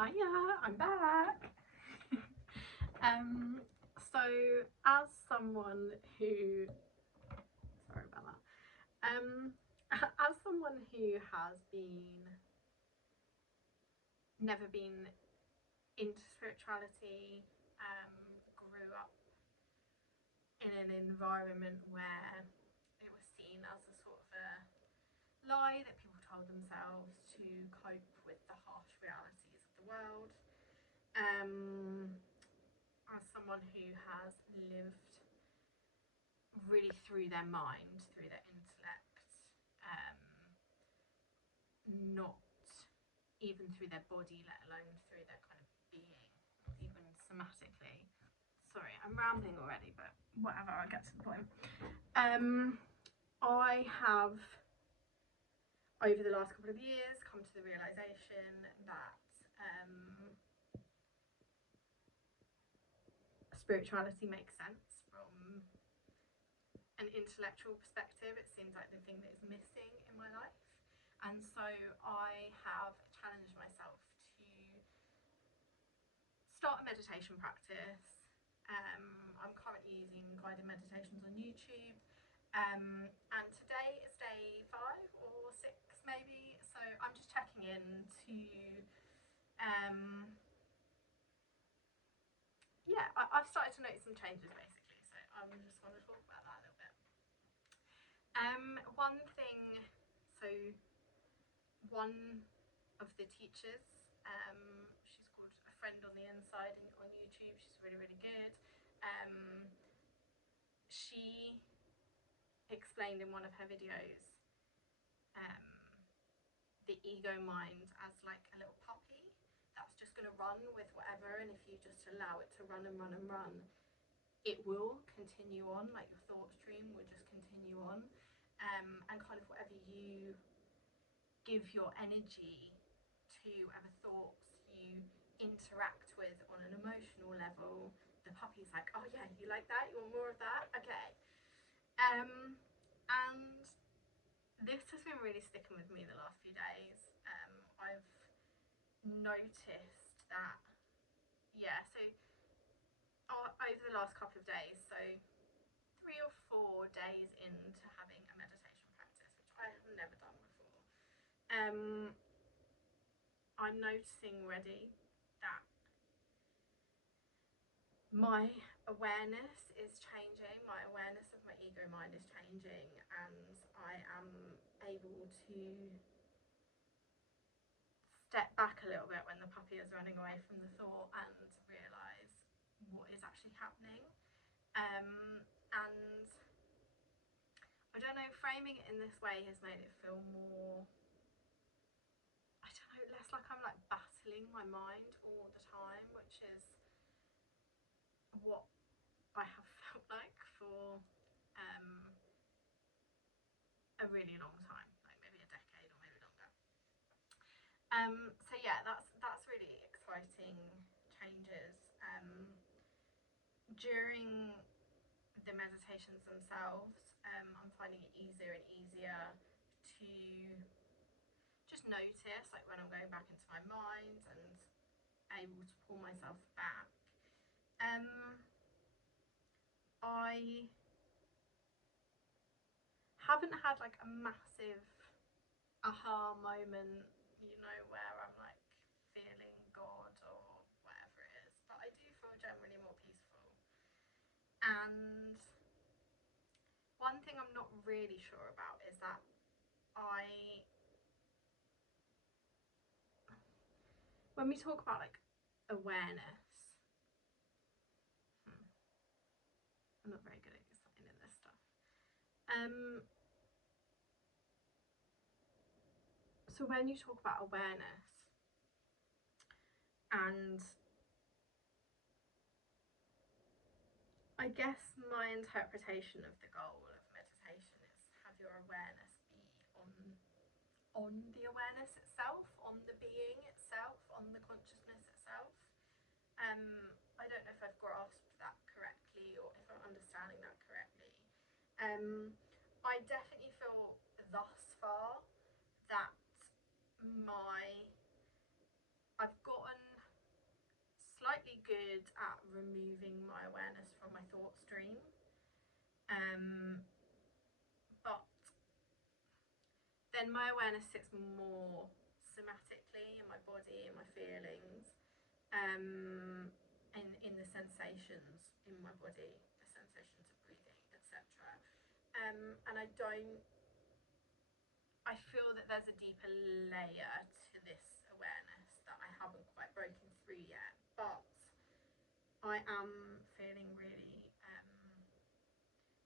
Hiya, I'm back. So as someone who, sorry about that. As someone who has never been into spirituality, grew up in an environment where it was seen as a sort of a lie that people told themselves to cope with the harsh realities of the world. As someone who has lived really through their mind, through their intellect, not even through their body, let alone through their kind of being, even somatically. Sorry, I'm rambling already, but whatever, I'll get to the point. I have, over the last couple of years, come to the realisation that spirituality makes sense from an intellectual perspective. It seems like the thing that is missing in my life, and so I have challenged myself to start a meditation practice. I'm currently using guided meditations on YouTube, and today is day 5 or 6 maybe, so I'm just checking in to yeah, I've started to notice some changes basically, so I just want to talk about that a little bit. One thing, so one of the teachers, she's called A Friend on the Inside on YouTube, she's really good. She explained in one of her videos the ego mind as like a little puppy that's just going to run with whatever, and if you just allow it to run and run and run, it will continue on, like your thought stream will just continue on, and kind of whatever you give your energy to, whatever thoughts you interact with on an emotional level, the puppy's like, oh yeah, you like that, you want more of that, okay. And this has been really sticking with me the last few days. I've noticed that, yeah, so over the last couple of days, so 3 or 4 days into having a meditation practice, which I have never done before, I'm noticing already that my awareness is changing, my awareness of my ego mind is changing, and I am able to step back a little bit when the puppy is running away from the thought and realise what is actually happening. And I don't know, framing it in this way has made it feel more, I don't know, less like I'm like battling my mind all the time, which is what I have felt like for a really long time, like maybe a decade or maybe longer. So yeah, that's really exciting changes. During the meditations themselves, I'm finding it easier and easier to just notice, like when I'm going back into my mind and able to pull myself back. I haven't had like a massive aha moment, you know, where I'm like feeling God or whatever it is, but I do feel generally more peaceful. And one thing I'm not really sure about is that when we talk about like awareness, I'm not very good at explaining this stuff. So when you talk about awareness, and I guess my interpretation of the goal of meditation is have your awareness be on the awareness itself, on the being itself, on the consciousness itself. I don't know if I've grasped that correctly or if I'm understanding that correctly. I definitely feel thus far that I've gotten good at removing my awareness from my thought stream. But then my awareness sits more somatically in my body, in my feelings, in the sensations in my body, the sensations of breathing, etc. And I feel that there's a deeper layer to this awareness that I haven't quite broken through yet, but I am feeling really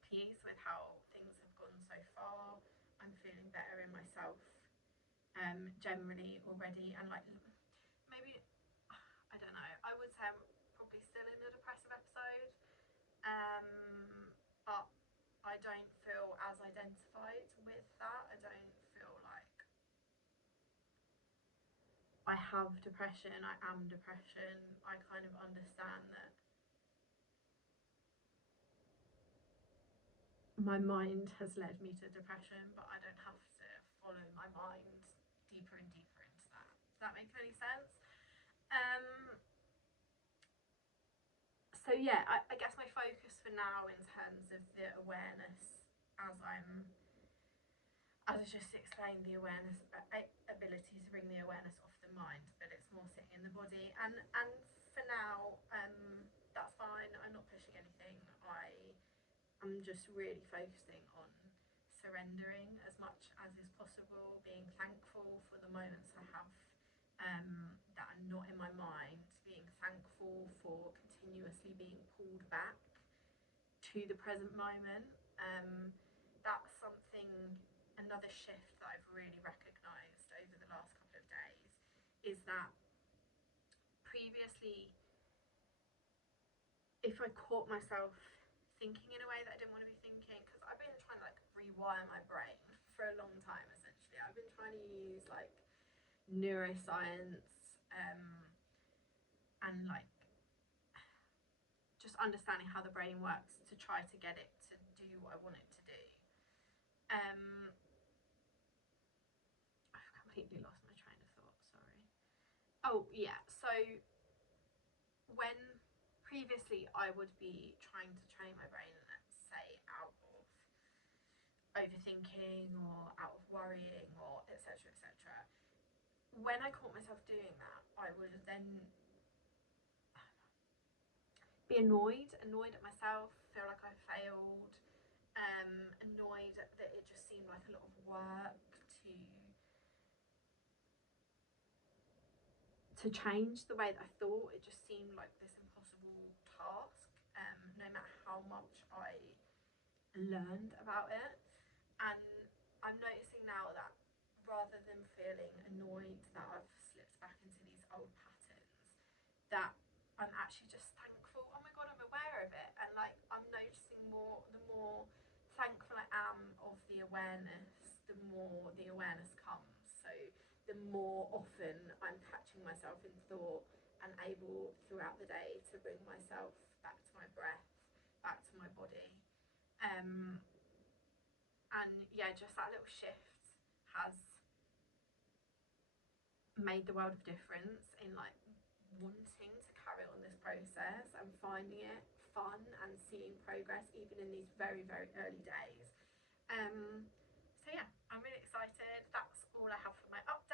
pleased with how things have gone so far. I'm feeling better in myself generally already, and like maybe, I don't know, I would say I'm probably still in a depressive episode, but I don't feel as identified with that. I don't feel like I have depression, I am depression. I kind of understand that my mind has led me to depression, but I don't have to follow my mind deeper and deeper into that. Does that make any sense? So yeah, I guess my focus for now in terms of the awareness, as I just explained, the awareness ability to bring the awareness off the mind, but it's more sitting in the body. And for now, that's fine. I'm not pushing anything. I'm just really focusing on surrendering as much as is possible, being thankful for the moments I have that are not in my mind, being thankful for continuously being pulled back to the present moment. That's something, another shift that I've really recognised over the last couple of days, is that previously, if I caught myself thinking in a way that I didn't want to be thinking, because I've been trying to like rewire my brain for a long time, essentially. I've been trying to use like neuroscience and like just understanding how the brain works to try to get it to do what I want it to do. I've completely lost my train of thought, sorry. Oh yeah, so when previously I would be trying to train my brain, say out of overthinking or out of worrying or etc., etc., when I caught myself doing that, I would then be annoyed at myself, feel like I failed, annoyed that it just seemed like a lot of work to change the way that I thought. It just seemed like this impossible task, no matter how much I learned about it. And I'm noticing now that rather than feeling annoyed that I've slipped back into these old patterns, that I'm actually just thankful. Oh my god, I'm aware of it, and like I'm noticing more. The more thankful I am of the awareness, the more the awareness comes. So the more often I'm catching myself in thought and able throughout the day to bring myself back to my breath, back to my body. And yeah, just that little shift has made the world of difference in like wanting to carry on this process and finding it fun and seeing progress even in these very, very early days. So yeah, I'm really excited. That's all I have for my update.